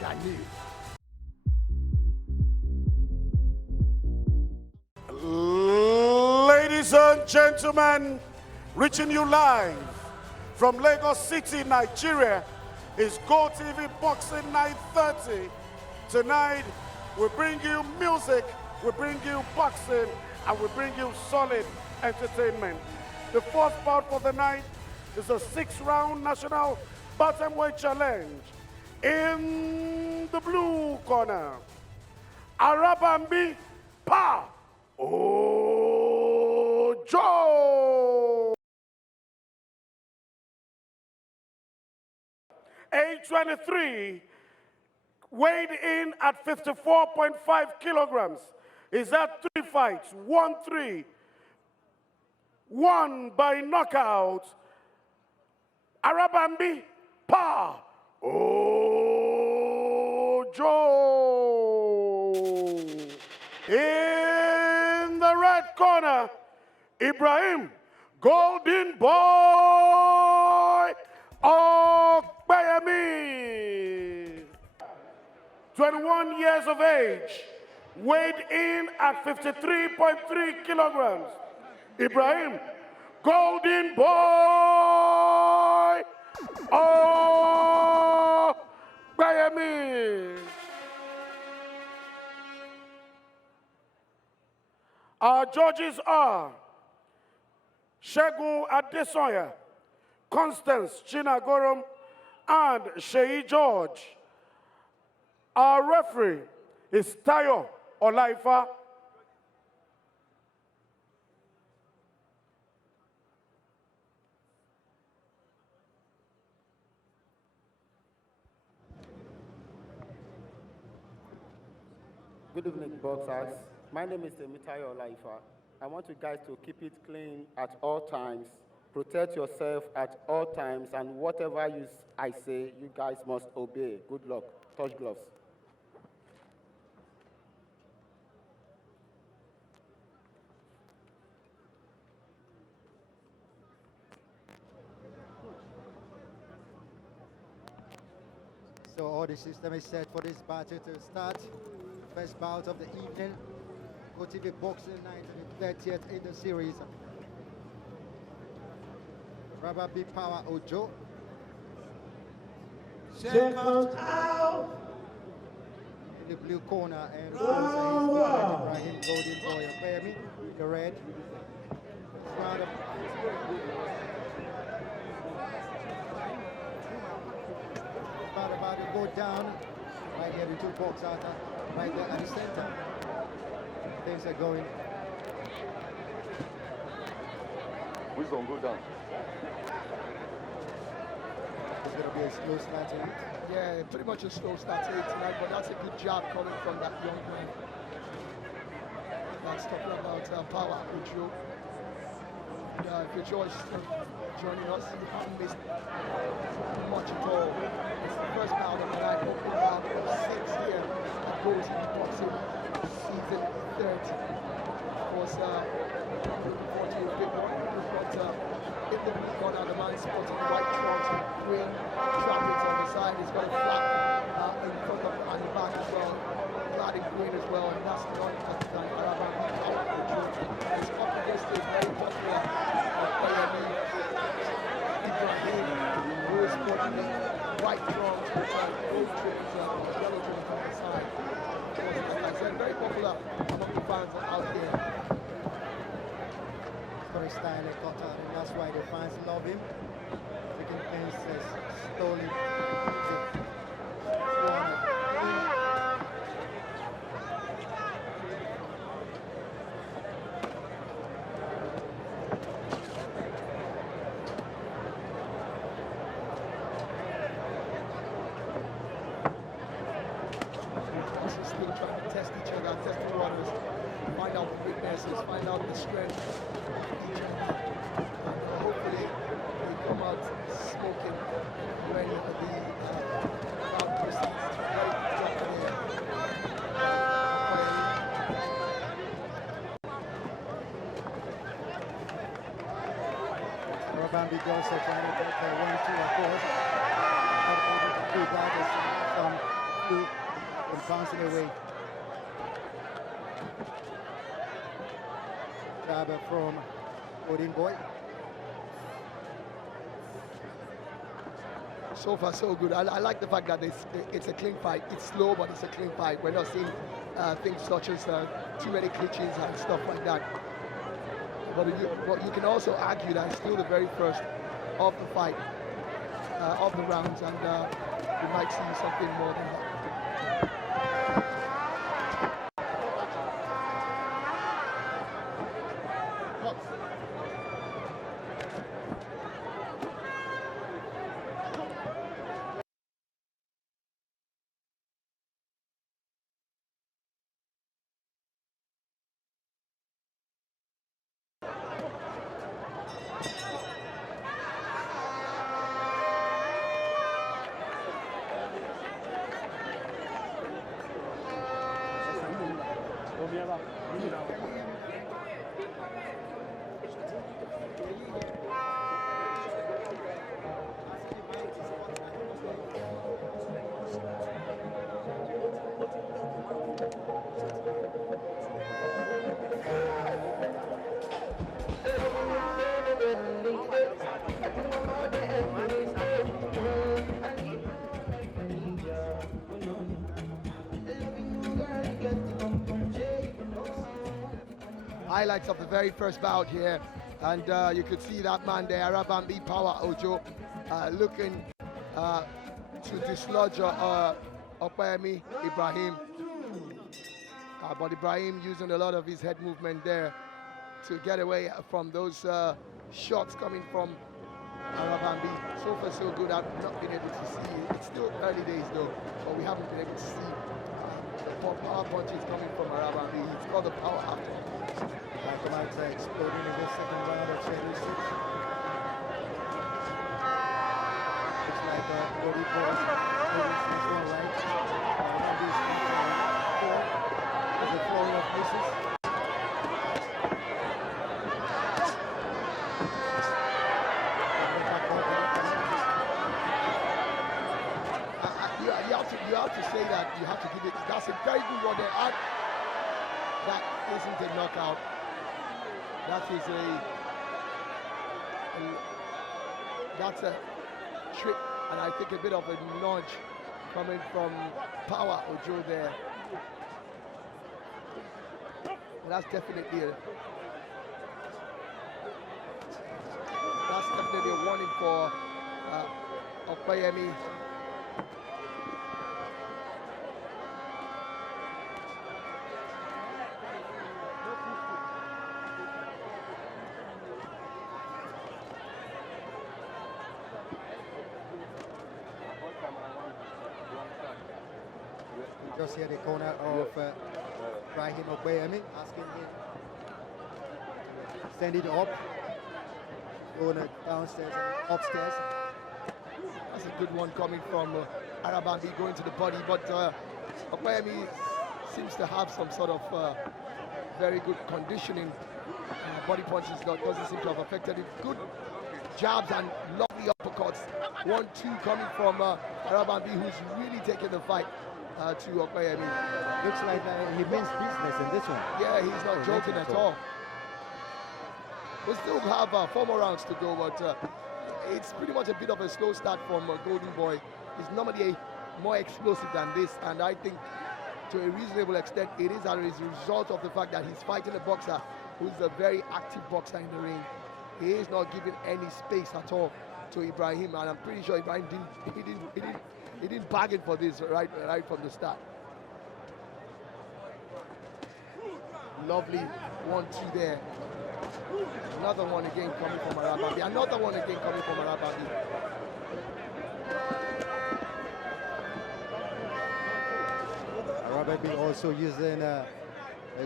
gagné. Ladies and gentlemen, reaching you live from Lagos City, Nigeria, is GoTV Boxing 930. Tonight, we bring you music, we bring you boxing, and we bring you solid entertainment. The fourth bout for the night is a 6-round national Bantamweight challenge. In the blue corner, Arabambi Pa Ojo. Age 23, weighed in at 54.5 kilograms. Is that 3 fights, 1-3, won by knockout. Arabambi Pa Ojo. In the red corner, Ibrahim, Golden Boy Opeyemi. 21 years of age, weighed in at 53.3 kilograms. Ibrahim, Golden Boy Opeyemi. Our judges are Segun Adesanya, Constance Chinagorum, and Sheyi George. Our referee is Tayo Olaifa. Good evening, boxers. My name is Tayo Olaifa. I want you guys to keep it clean at all times, protect yourself at all times, and whatever I say, you guys must obey. Good luck. Touch gloves. So all the system is set for this battle to start. First bout of the evening. GoTV Boxing 930th in the series. Arabambi Power Ojo. Second out. In the blue corner, and Ibrahim Golden Boy Opeyemi, the red. Round of about to go down. Right here, the two boxers right there at the center. Things are going. Which one go down? It's going to be a slow start to it. Yeah, pretty much a slow start to it tonight, but that's a good job coming from that young man. That's talking about Power Ojo. If you're just joining us, you haven't missed much at all. It's the first bout of the night, opening round of 6 here at GoTV Boxing season 30. Of course, looking forward to a bit more. We've got in the blue corner, the man sporting white trunks and green trappings on the side. He's got a flag in front of and the back as well. Clad in green as well, and that's not Arabambi. It's up against a very popular Opeyemi, Ibrahim, who is sporting the white trunks with gold trims, yellow trims on the side. Like I said, very popular among the fans out there. Very stylish cutter, and that's why the fans love him. Taking things slowly. Still trying to test each other, test the waters, find out the weaknesses, find out the strength of each other. And hopefully they come out smoking when the crowd proceeds to very drop there. Arabambi also trying to get 1-2, of course. Not able to do that. There's some through and bouncing away. Jab from Golden Boy. So far, so good. I like the fact that it's a clean fight. It's slow, but it's a clean fight. We're not seeing things such as too many clinches and stuff like that. But you can also argue that it's still the very first of the fight, of the rounds, and we might see something more than that. Highlights of the very first bout here, and you could see that man there, Arabambi Power Ojo, looking to dislodge Opeyemi Ibrahim, but Ibrahim using a lot of his head movement there to get away from those shots coming from Arabambi. So far so good. I've not been able to see, it's still early days though, but we haven't been able to see the power punches coming from Arabambi. He's got the power after. Bantamweight exploding in the second round of championships. Looks like Golden Boy moving things one right. Arabambi's four. There's a flurry of misses. You have to say that, you have to give it, that's a very good one there. And that isn't a knockout. That is that's a trick, and I think a bit of a nudge coming from Power Ojo there. That's definitely a warning for Opeyemi. Just here the corner of Ibrahim Opeyemi, asking him to send it up, going downstairs and upstairs. That's a good one coming from Arabambi going to the body, but Opeyemi seems to have some sort of very good conditioning. Body punches doesn't seem to have affected him. Good jabs and lovely uppercuts. 1-2 coming from Arabambi, who's really taking the fight to Opeyemi. Looks like he means business in this one. Yeah, he's not joking at all. We still have 4 more rounds to go, but it's pretty much a bit of a slow start from Golden Boy. He's normally more explosive than this, and I think to a reasonable extent it is as a result of the fact that he's fighting a boxer who's a very active boxer in the ring. He is not giving any space at all to Ibrahim, and I'm pretty sure Ibrahim didn't bargain for this right from the start. Lovely 1-2 there. Another one again coming from Arabambi. Another one again coming from Arabambi. Arabambi also using a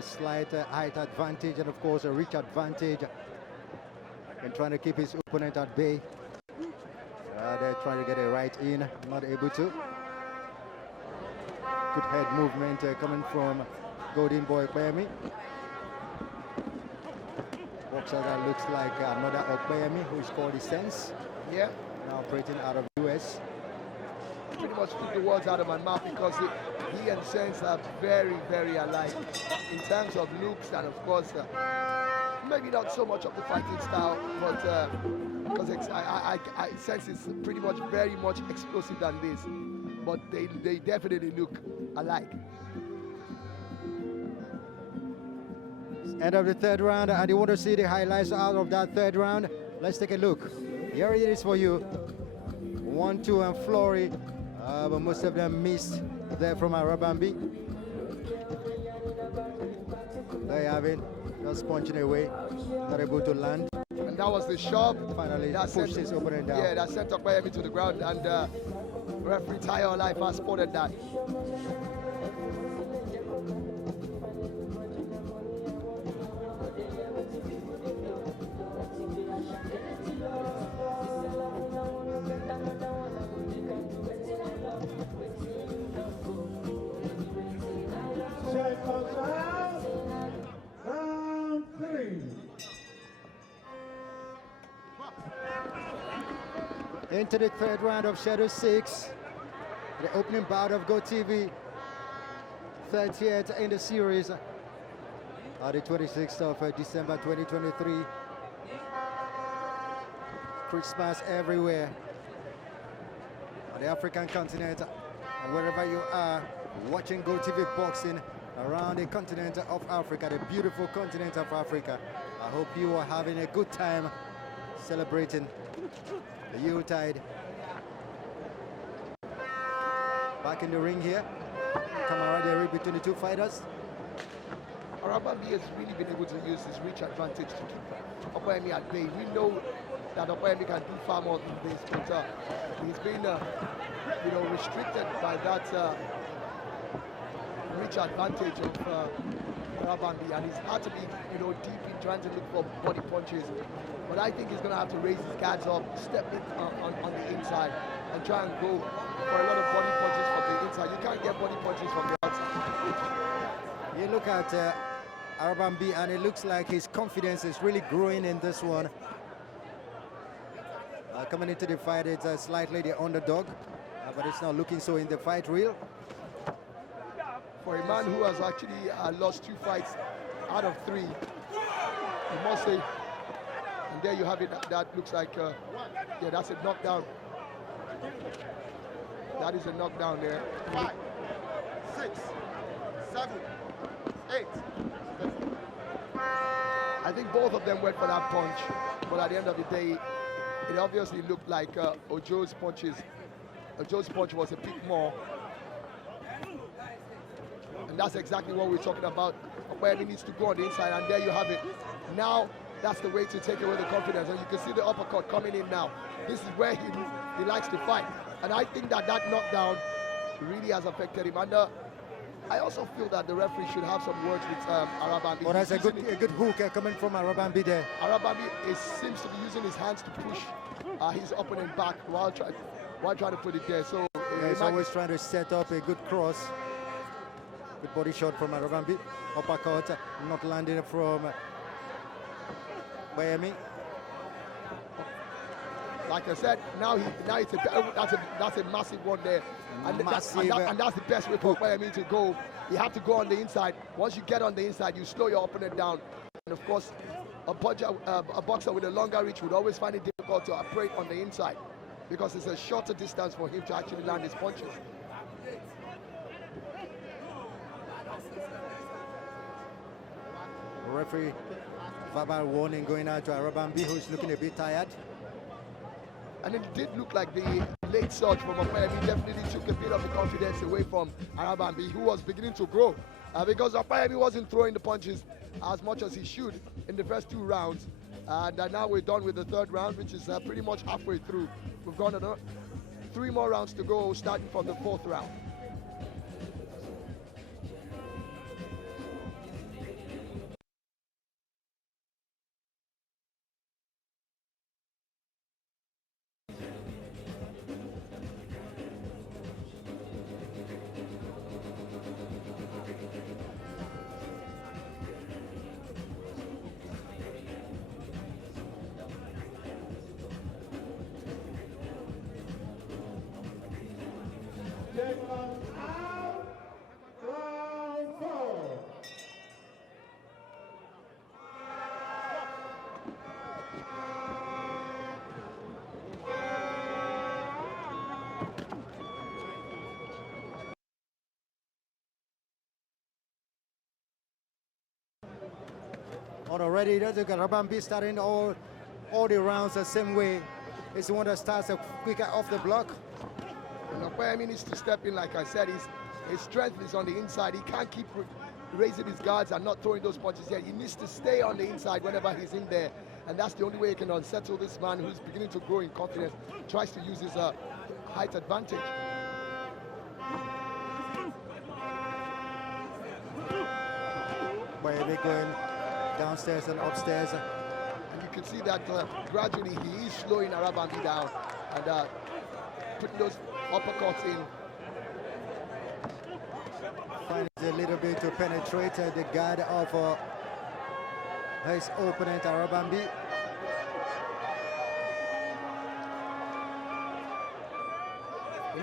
slight height advantage and of course a reach advantage and trying to keep his opponent at bay. They're trying to get a right in, not able to. Good head movement coming from Golden Boy Opeyemi. Boxer that looks like another Opeyemi who's called the Sense. Yeah. Now operating out of US. Pretty much took the words out of my mouth because he and Sense are very, very alike in terms of looks and, of course, maybe not so much of the fighting style, but because Sense is pretty much very much explosive than this. But they definitely look alike. End of the third round, and you want to see the highlights out of that third round? Let's take a look. Here it is for you. 1-2 and Flory, but most of them missed there from Arabambi. There you have it, just punching away, not able to land. And that was the shove. Finally that pushed his opponent down. Yeah, that sent Opeyemi to the ground, and referee Tayo Life has spotted that. Round 3. Into the third round of Shadow 6, the opening bout of GoTV, 30th in the series, the 26th of December 2023. Christmas everywhere on the African continent, and wherever you are watching GoTV boxing around the continent of Africa, the beautiful continent of Africa. I hope you are having a good time celebrating the Yuletide. Back in the ring here, camaraderie between the two fighters. Arabambi has really been able to use his reach advantage to keep Opeyemi at bay. We know that Opeyemi can do far more than this, but he's been, restricted by that reach advantage of Arabambi, and he's had to be, deep in trying to look for body punches. But I think he's going to have to raise his guards up, step in on the inside, and try and go for a lot of body punches from the inside. You can't get body punches from the outside. You look at Arabambi, and it looks like his confidence is really growing in this one. Coming into the fight, it's slightly the underdog, but it's not looking so in the fight reel. For a man who has actually lost 2 fights out of 3, you must say, and there you have it, that looks like, yeah, that's a knockdown. That is a knockdown there. 5, 6, 7, 8. I think both of them went for that punch, but at the end of the day, it obviously looked like Ojo's punch was a bit more. And that's exactly what we're talking about. Opeyemi needs to go on the inside, and there you have it. Now, that's the way to take away the confidence. And you can see the uppercut coming in now. This is where he likes to fight. And I think that knockdown really has affected him. And I also feel that the referee should have some words with Arabambi. Well, that's a good hook coming from Arabambi there. Arabambi seems to be using his hands to push his opponent back while trying to put it there. So yeah, he's always trying to set up a good cross. Good body shot from Arabambi. Uppercut not landing from Opeyemi. Like I said, now that's a massive one there, and that's the best way for Opeyemi to go. You have to go on the inside. Once you get on the inside, you slow your opponent down. And of course, a boxer with a longer reach would always find it difficult to operate on the inside because it's a shorter distance for him to actually land his punches. Referee verbal warning going out to Arabambi, who's looking a bit tired. And it did look like the late surge from Opeyemi definitely took a bit of the confidence away from Arabambi, who was beginning to grow. Because Opeyemi wasn't throwing the punches as much as he should in the first 2 rounds. And now we're done with the 3rd round, which is pretty much halfway through. We've got 3 more rounds to go, starting from the 4th round. But already, there's a Arabambi starting all the rounds the same way. It's the one that starts quicker off the block. And Opeyemi needs to step in, like I said. His strength is on the inside. He can't keep raising his guards and not throwing those punches yet. He needs to stay on the inside whenever he's in there. And that's the only way he can unsettle this man who's beginning to grow in confidence. Tries to use his height advantage. Opeyemi going downstairs and upstairs. And you can see that gradually he is slowing Arabambi down and putting those uppercuts in. Finds a little bit to penetrate the guard of his opponent, Arabambi. He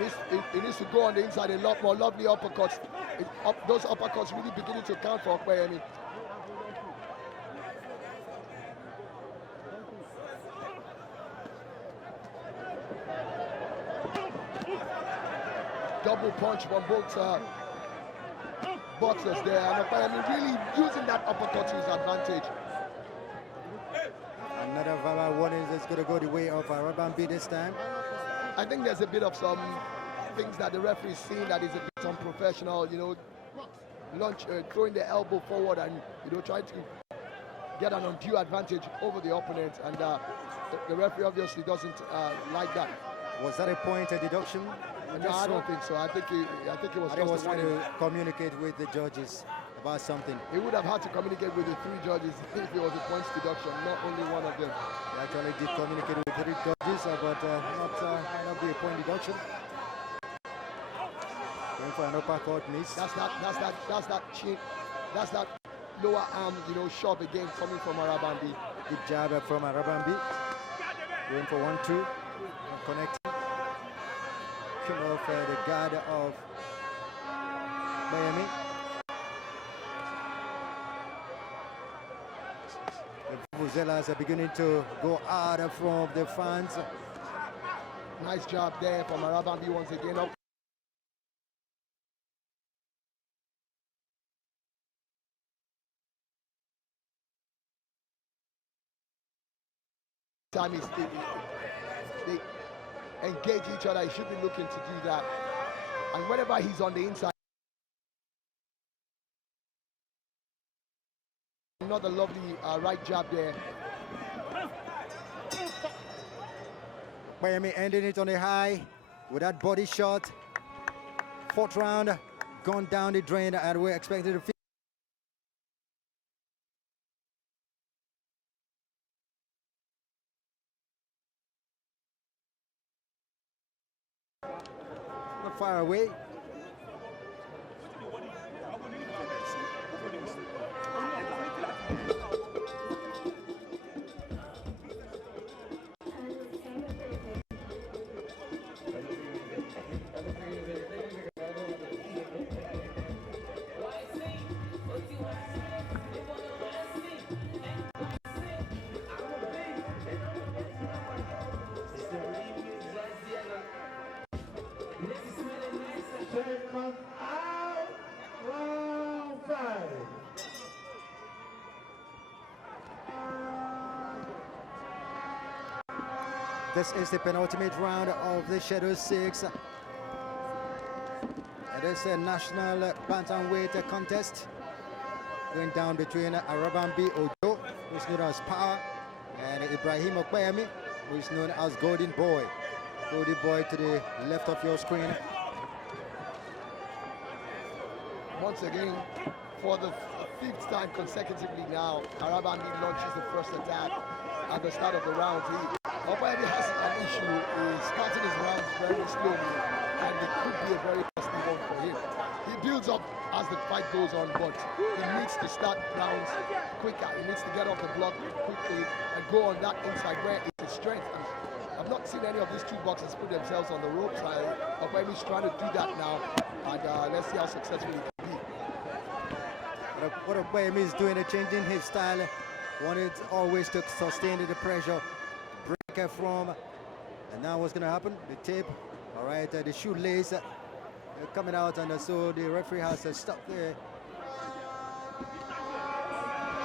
needs to go on the inside a lot more. Lovely uppercuts. Those uppercuts really beginning to count for Opeyemi. Double punch from both boxers there, and Opeyemi really using that uppercut to his advantage. Another verbal warning is going to go the way of Arabambi this time. I think there's a bit of some things that the referee is seeing that is a bit unprofessional, you know, throwing the elbow forward and, you know, trying to get an undue advantage over the opponent, and the referee obviously doesn't like that. Was that a point, a deduction? No, I don't think so. I think he was just trying to communicate with the judges about something. He would have had to communicate with the three judges if it was a points deduction, not only one of them. He actually did communicate with three judges, but not be a point deduction. Going for an uppercut miss. That's that chin, that's that lower arm, you know, shove again coming from Arabambi. Good jab from Arabambi. Going for 1-2, connecting. Kill off the guard of Opeyemi. The Vuvuzelas are beginning to go out from the fans. Nice job there from Arabambi once again. Time they engage each other. He should be looking to do that. And whenever he's on the inside, another lovely right jab there. Opeyemi ending it on a high with that body shot. Fourth round, gone down the drain, and we're expecting to not far away. Out, round 5. This is the penultimate round of the Shadow 6. It is a national Bantamweight contest going down between Arabambi Ojo, who is known as Power, and Ibrahim Opeyemi, who is known as Golden Boy. Golden Boy to the left of your screen. Once again, for the fifth time consecutively now, Arabambi launches the first attack at the start of the round. Opeyemi has an issue. He's starting his rounds very slowly, and it could be a very nasty one for him. He builds up as the fight goes on, but he needs to start rounds quicker. He needs to get off the block quickly and go on that inside where it's his strength. And I've not seen any of these two boxers put themselves on the ropes. Opeyemi's trying to do that now, and let's see how successful he can be. What Opeyemi is doing, changing his style, wanted always to sustain the pressure, break from, and now what's going to happen? The tape, all right, the shoelace coming out, and so the referee has stopped there.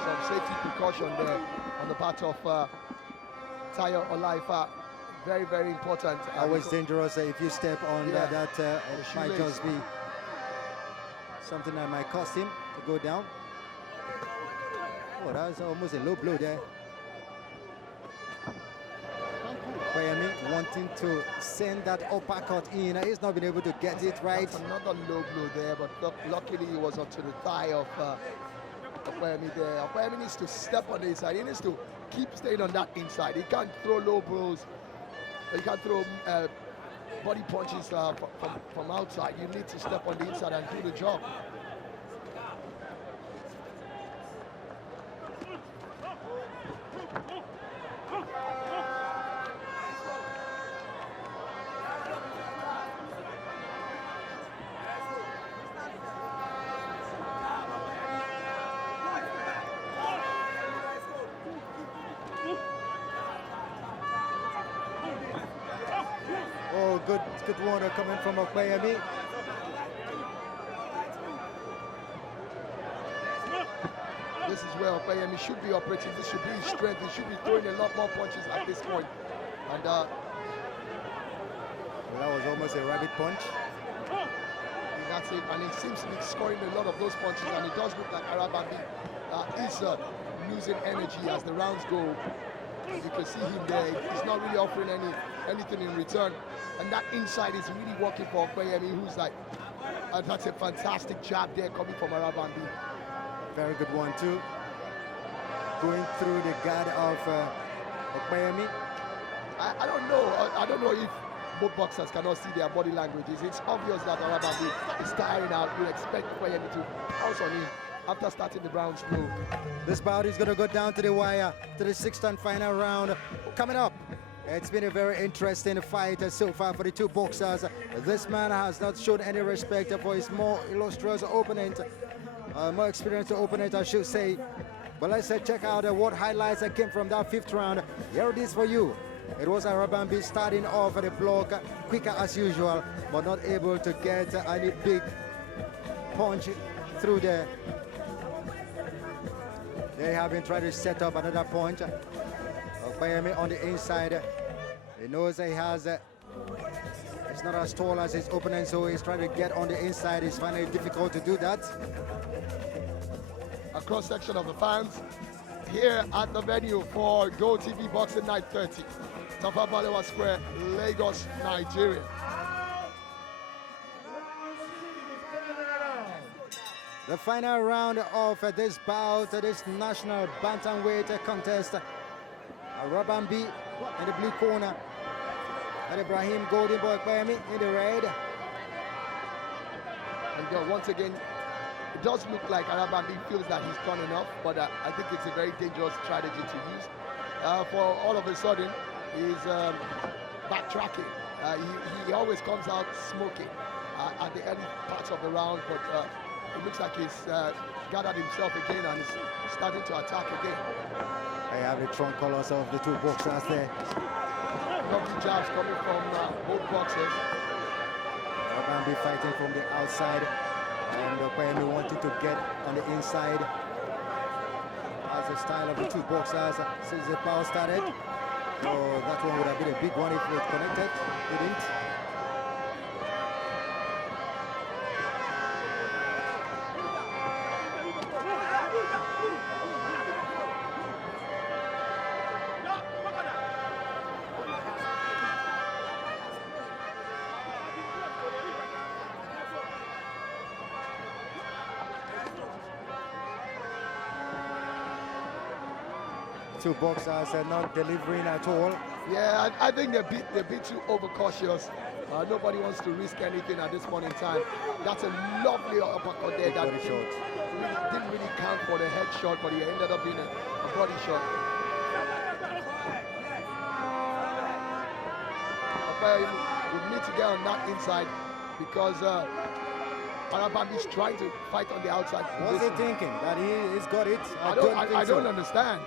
Some safety precaution there on the part of Tayo Olaifa. Very, very important. Always dangerous if you step on that. It might just be something that might cost him to go down. Oh, that was almost a low blow there. Opeyemi wanting to send that uppercut in. He's not been able to get it right. That's another low blow there, but luckily it was onto the thigh of Opeyemi there. Opeyemi needs to step on the inside. He needs to keep staying on that inside. He can't throw low blows. He can't throw body punches from outside. You need to step on the inside and do the job. Oh, good warner coming from Opeyemi. This is where Opeyemi should be operating. This should be his strength. He should be throwing a lot more punches at this point. And well, that was almost a rabbit punch. that's it. And he seems to be scoring a lot of those punches. And it does look like Arabambi is losing energy as the rounds go. You can see him there. He's not really offering anything in return. And that inside is really working for Opeyemi, who's like, that's a fantastic jab there coming from Arabambi. Very good one too. Going through the guard of Opeyemi. I don't know if both boxers cannot see their body languages. It's obvious that Arabambi is tiring out. You expect Opeyemi to pounce on him after starting the round slow. This bout is going to go down to the wire, to the sixth and final round. Coming up, it's been a very interesting fight so far for the two boxers. This man has not shown any respect for his more illustrious opponent, more experienced opponent, I should say. But let's check out what highlights that came from that fifth round. Here it is for you. It was Arabambi starting off the block quicker as usual, but not able to get any big punch through there. They have been trying to set up another punch. Opeyemi on the inside. He knows he has, it's not as tall as his opponent, so he's trying to get on the inside. It's finding it difficult to do that. A cross-section of the fans here at the venue for Go TV Boxing Night 30. Tafawa Balewa Square, Lagos, Nigeria. The final round of this bout, this national bantamweight contest. Arabambi in the blue corner, and Ibrahim Golden Boy Opeyemi in the red. And once again, it does look like Arabambi feels that he's done enough, but I think it's a very dangerous strategy to use. For all of a sudden, he's backtracking. He always comes out smoking at the early parts of the round, but it looks like he's gathered himself again and is starting to attack again. I have the trunk colors of the two boxers there. Lovely jabs coming from both boxers. Arabambi fighting from the outside, and Opeyemi wanting to get on the inside. That's the style of the two boxers since the bout started. So that one would have been a big one if it connected. It didn't. Two boxers are not delivering at all. Yeah, I think they're a bit too overcautious. Nobody wants to risk anything at this point in time. That's a lovely uppercut there. That didn't really count for the head shot, but he ended up being a body shot. We need to get on that inside because Arabambi is trying to fight on the outside. What's he thinking? That he's got it? I don't understand.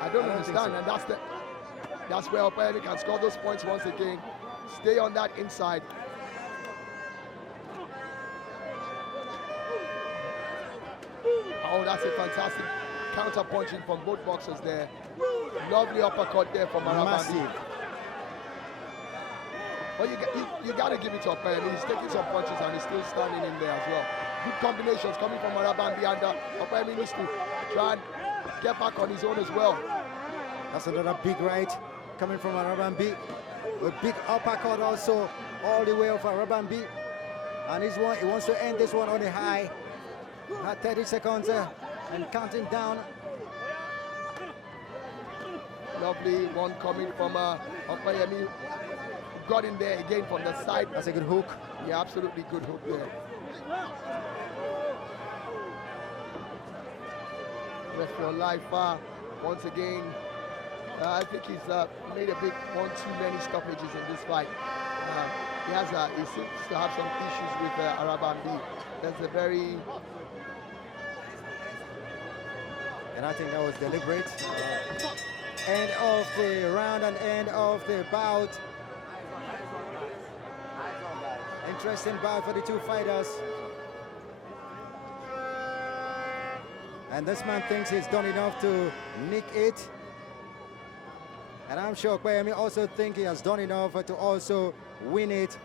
I don't understand, and that's where Opeyemi can score those points once again. Stay on that inside. Oh, that's a fantastic counter punching from both boxers there. Lovely uppercut there from Arabambi. Massive. But you got to give it to Opeyemi. He's taking some punches and he's still standing in there as well. Good combinations coming from Arabambi, and Opeyemi needs to try and get back on his own as well. That's another big right coming from Arabambi. A big uppercut also all the way off Arabambi. And he wants to end this one on a high. At 30 seconds and counting down. Lovely one coming from Opeyemi. Got in there again from the side. That's a good hook. Yeah, absolutely good hook there. Rest your life once again. I think he's made a big one too many stoppages in this fight. He seems to have some issues with Arabambi. That's a very... And I think that was deliberate. End of the round and end of the bout. Interesting bout for the two fighters. And this man thinks he's done enough to nick it. And I'm sure Opeyemi also thinks he has done enough to also win it.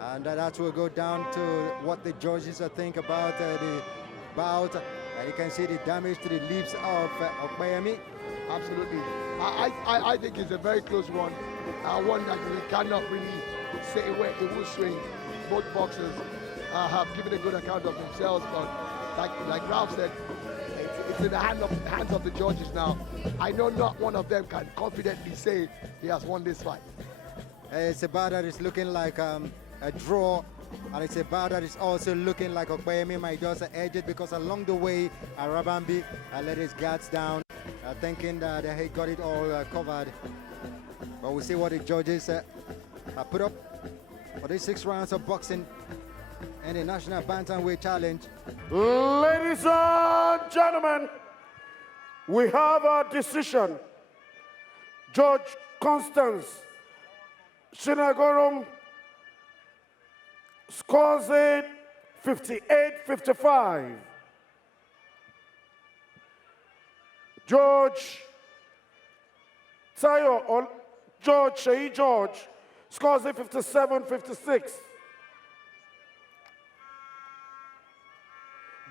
And that will go down to what the judges think about the bout. And you can see the damage to the lips of Opeyemi. Absolutely. I think it's a very close one. One that we cannot really say where it will swing. Both boxers have given a good account of themselves, but like Ralph said, it's in the hands of the judges now. I know not one of them can confidently say he has won this fight. It's a bout that is looking like a draw, and it's a bout that is also looking like Opeyemi might just edge it, because along the way Arabambi let his guards down, thinking that he got it all covered. But we'll see what the judges put up for these 6 rounds of boxing in the National Bantamweight Challenge. Ladies and gentlemen, we have a decision. Judge Constance Shinagorum scores it 58-55. Judge Tayo or George Shei George scores it 57-56.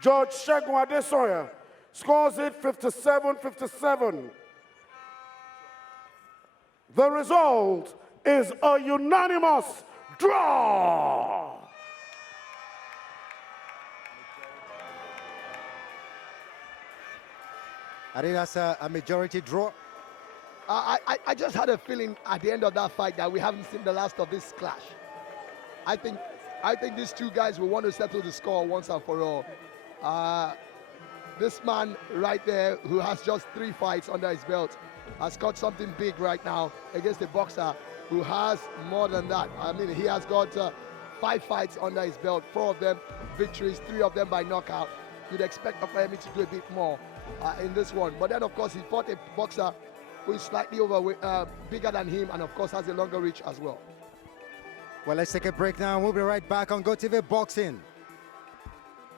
Judge Shegun Adesoya scores it 57-57. The result is a unanimous draw. I think that's a majority draw. I just had a feeling at the end of that fight that we haven't seen the last of this clash. I think these two guys will want to settle the score once and for all. This man right there, who has just 3 fights under his belt, has got something big right now against a boxer who has more than that. I mean, he has got 5 fights under his belt, 4 of them victories, 3 of them by knockout. You'd expect Opeyemi to do a bit more in this one. But then, of course, he fought a boxer who is slightly overweight, bigger than him, and of course has a longer reach as well. Well, let's take a break now. We'll be right back on GoTV Boxing.